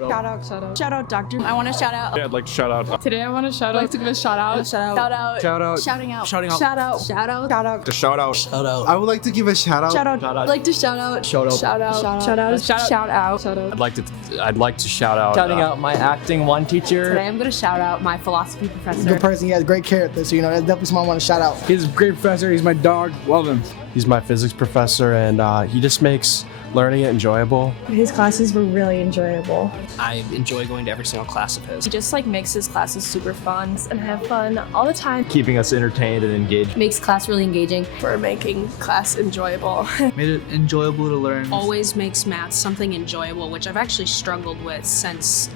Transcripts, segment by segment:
Shout out, shout out. Shout out, Doctor. I want to shout out. Yeah, I'd like to shout out. Today I want to shout out. I'd like to give a shout out. Shout out. Shout out. Shouting out. Shouting out. Shout out. Shout out. Shout out. To shout out. Shout out. I would like to give a shout out. Shout out. I'd like to shout out. Shout out. Shout out. Shout out. Shout out. Shout out. I'd like to shout out. Shouting out my acting one teacher. Today I'm going to shout out my philosophy professor. Good person. He has great character, so that's definitely someone I want to shout out. He's a great professor. He's my dog. Love him. He's my physics professor, and he just makes learning it enjoyable. His classes were really enjoyable. I enjoy going to every single class of his. He just makes his classes super fun and have fun all the time. Keeping us entertained and engaged. Makes class really engaging. For making class enjoyable. Made it enjoyable to learn. Always makes math something enjoyable, which I've actually struggled with since,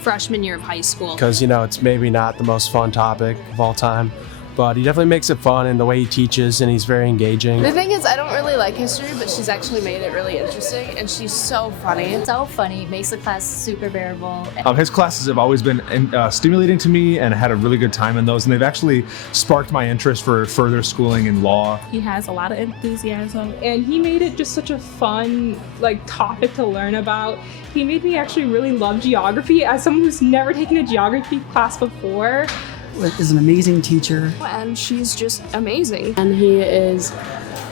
freshman year of high school. Because, it's maybe not the most fun topic of all time, but he definitely makes it fun in the way he teaches, and he's very engaging. The thing is, I don't really like history, but she's actually made it really interesting, and she's so funny. So funny, makes the class super bearable. His classes have always been stimulating to me, and I had a really good time in those, and they've actually sparked my interest for further schooling in law. He has a lot of enthusiasm, and he made it just such a fun topic to learn about. He made me actually really love geography as someone who's never taken a geography class before. Is an amazing teacher. And she's just amazing. And he is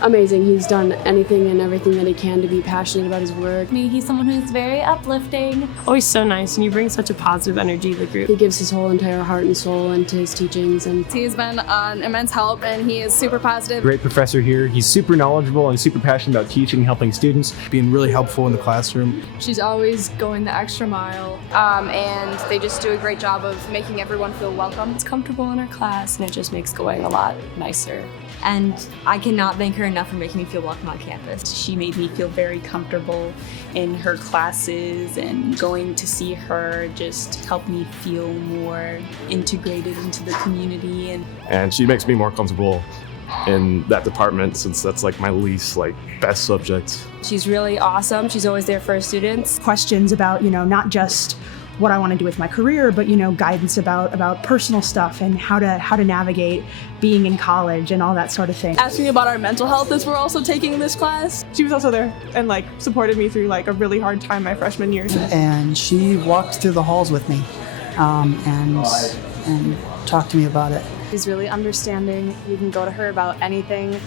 amazing. He's done anything and everything that he can to be passionate about his work. He's someone who's very uplifting. Always so nice, and you bring such a positive energy to the group. He gives his whole entire heart and soul into his teachings. And he's been an immense help, and he is super positive. Great professor here. He's super knowledgeable and super passionate about teaching and helping students. Being really helpful in the classroom. She's always going the extra mile, and they just do a great job of making everyone feel welcome. It's comfortable in her class, and it just makes going a lot nicer. And I cannot thank her enough for making me feel welcome on campus. She made me feel very comfortable in her classes, and going to see her just helped me feel more integrated into the community. And she makes me more comfortable in that department, since that's my least best subject. She's really awesome. She's always there for her students. Questions about, not just what I want to do with my career, but guidance about personal stuff and how to navigate being in college and all that sort of thing. Asked me about our mental health as we're also taking this class. She was also there and supported me through a really hard time my freshman year. And she walked through the halls with me, and talked to me about it. She's really understanding. You can go to her about anything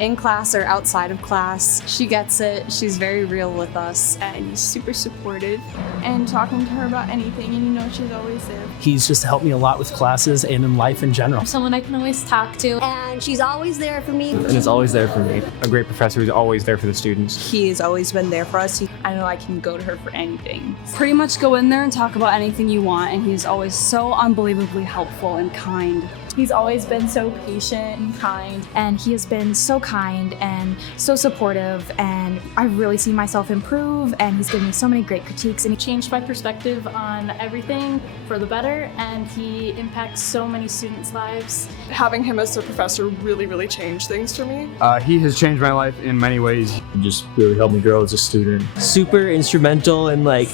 in class or outside of class. She gets it. She's very real with us. And super supportive, and talking to her about anything, and she's always there. He's just helped me a lot with classes and in life in general. Someone I can always talk to. And she's always there for me. And is always there for me. A great professor who's always there for the students. He has always been there for us. I know I can go to her for anything. Pretty much go in there and talk about anything you want, and he's always so unbelievably helpful and kind. He's always been so patient and kind. And he has been so kind and so supportive, and I've really seen myself improve, and he's given me so many great critiques, and he changed my perspective on everything for the better, and he impacts so many students' lives. Having him as a professor really, really changed things for me. He has changed my life in many ways. He just really helped me grow as a student. Super instrumental in my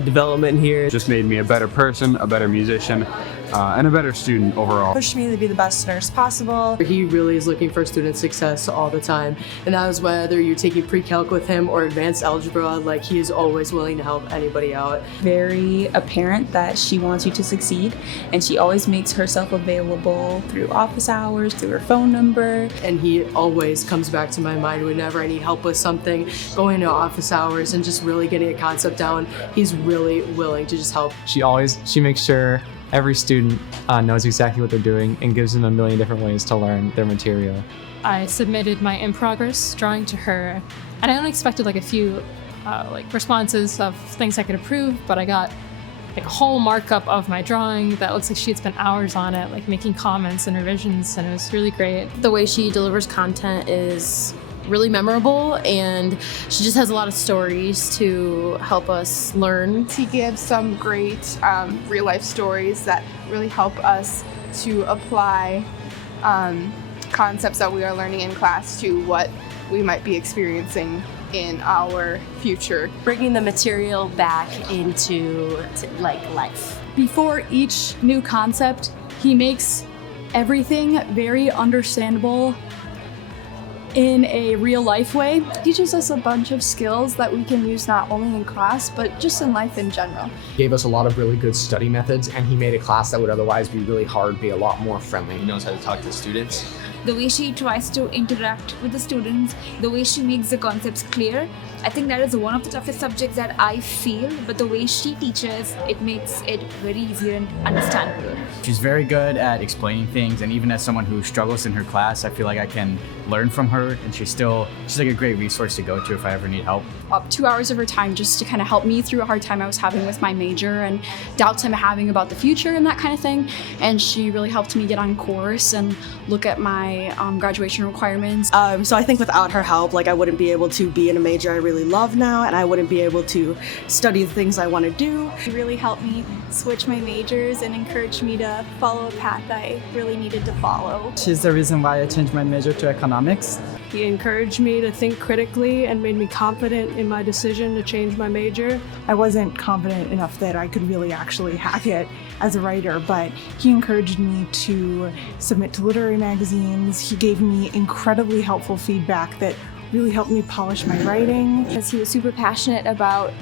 development here. Just made me a better person, a better musician, and a better student overall. Pushed me to be the best nurse possible. he really is looking for student success all the time. And that is whether you're taking pre-calc with him or advanced algebra, he is always willing to help anybody out. Very apparent that she wants you to succeed, and she always makes herself available through office hours, through her phone number. And he always comes back to my mind whenever I need help with something, going to office hours and just really getting a concept down. He's really willing to just help. She makes sure every student knows exactly what they're doing and gives them a million different ways to learn their material. I submitted my in-progress drawing to her, and I only expected a few responses of things I could approve, but I got a whole markup of my drawing that looks like she had spent hours on it, making comments and revisions, and it was really great. The way she delivers content is really memorable, and she just has a lot of stories to help us learn. He gives some great real-life stories that really help us to apply concepts that we are learning in class to what we might be experiencing in our future. Bringing the material back into life. Before each new concept, he makes everything very understandable in a real life way. It teaches us a bunch of skills that we can use not only in class, but just in life in general. Gave us a lot of really good study methods, and he made a class that would otherwise be really hard be a lot more friendly. He knows how to talk to students. The way she tries to interact with the students, the way she makes the concepts clear, I think that is one of the toughest subjects that I feel, but the way she teaches, it makes it very easy and understandable. She's very good at explaining things, and even as someone who struggles in her class, I feel like I can learn from her, and she's like a great resource to go to if I ever need help. Up 2 hours of her time just to kind of help me through a hard time I was having with my major and doubts I'm having about the future and that kind of thing. And she really helped me get on course and look at my graduation requirements. So I think without her help, like I wouldn't be able to be in a major I really love now, and I wouldn't be able to study the things I want to do. She really helped me switch my majors and encouraged me to follow a path I really needed to follow. She's the reason why I changed my major to economics. He encouraged me to think critically and made me confident in my decision to change my major. I wasn't confident enough that I could really actually hack it as a writer, but he encouraged me to submit to literary magazines. He gave me incredibly helpful feedback that really helped me polish my writing. Because he was super passionate about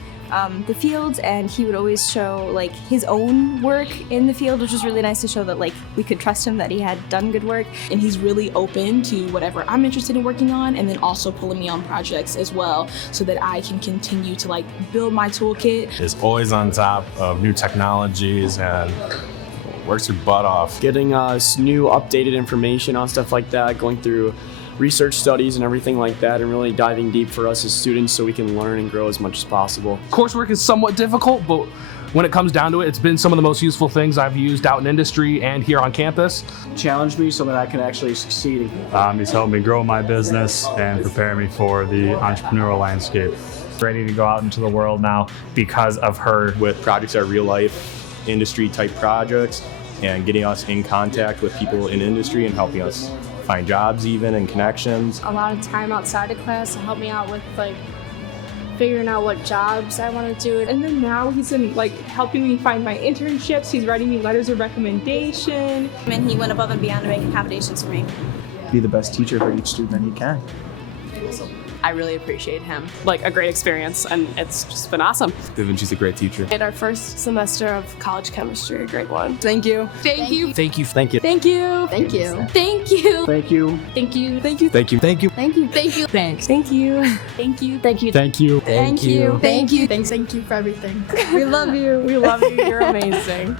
the field, and he would always show like his own work in the field, which was really nice to show that like we could trust him, that he had done good work. And he's really open to whatever I'm interested in working on, and then also pulling me on projects as well so that I can continue to like build my toolkit. Is always on top of new technologies and works your butt off. Getting us new updated information on stuff like that, going through research studies and everything like that, and really diving deep for us as students so we can learn and grow as much as possible. Coursework is somewhat difficult, but when it comes down to it, it's been some of the most useful things I've used out in industry and here on campus. Challenge me so that I can actually succeed. He's helped me grow my business and prepare me for the entrepreneurial landscape. Ready to go out into the world now because of her. With projects that are real life industry type projects and getting us in contact with people in industry and helping us find jobs even and connections. A lot of time outside of class to help me out with like figuring out what jobs I want to do. And then now he's been like helping me find my internships. He's writing me letters of recommendation. And he went above and beyond to make accommodations for me. Be the best teacher for each student that he can. I really appreciate him. Like a great experience, and it's just been awesome. Da Vinci's a great teacher. In our first semester of college chemistry, a great one. Thank you. Thank you. Thank you. Thank you. Thank you. Thank you. Thank you. Thank you. Thank you. Thank you. Thank you. Thank you. Thank you. Thank you. Thanks. Thank you. Thank you. Thank you. Thank you. Thank you. Thank you. Thanks. Thank you for everything. We love you. We love you. You're amazing.